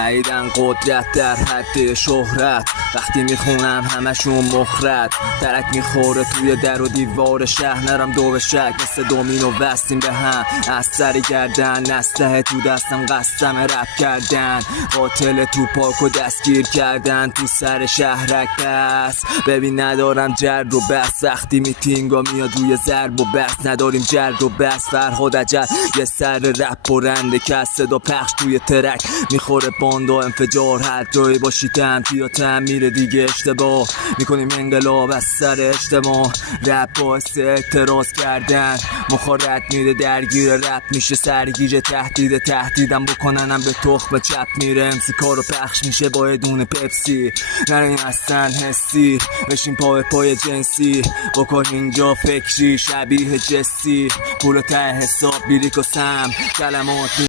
نیدن قدرت در حد شهرت، وقتی میخونم همشون مخرد. درک میخوره توی در و دیوار شهر، نرم دو به شک مثل دومینو وستیم به هم. از سر گردن اسلحه تو دستم، قسم رپ کردن. قاتل تو پاک و دستگیر کردن تو سر شهرک. بس ببین ندارم جرد و بس، وقتی میتینگا میاد روی ضرب و بس. نداریم جرد و بس، فرهاد عجل یه سر رپ برنده که از صدا پخش توی ترک میخوره باند و انفجار. هر جایی باشی تم میره دیگه اشتباه میکنیم انقلاب از سر اجتماع. رپ باعث اعتراض کردن، مخارت میره درگیر رپ میشه سرگیر تهدیدم بکننم به تخم چپ میره. امسی کارو پخش میشه با دونه پپسی، نرین هستن حسی بشین پای جنسی. بکن اینجا فکری شبیه جسی، پول ته حساب بیریک و سم کلمات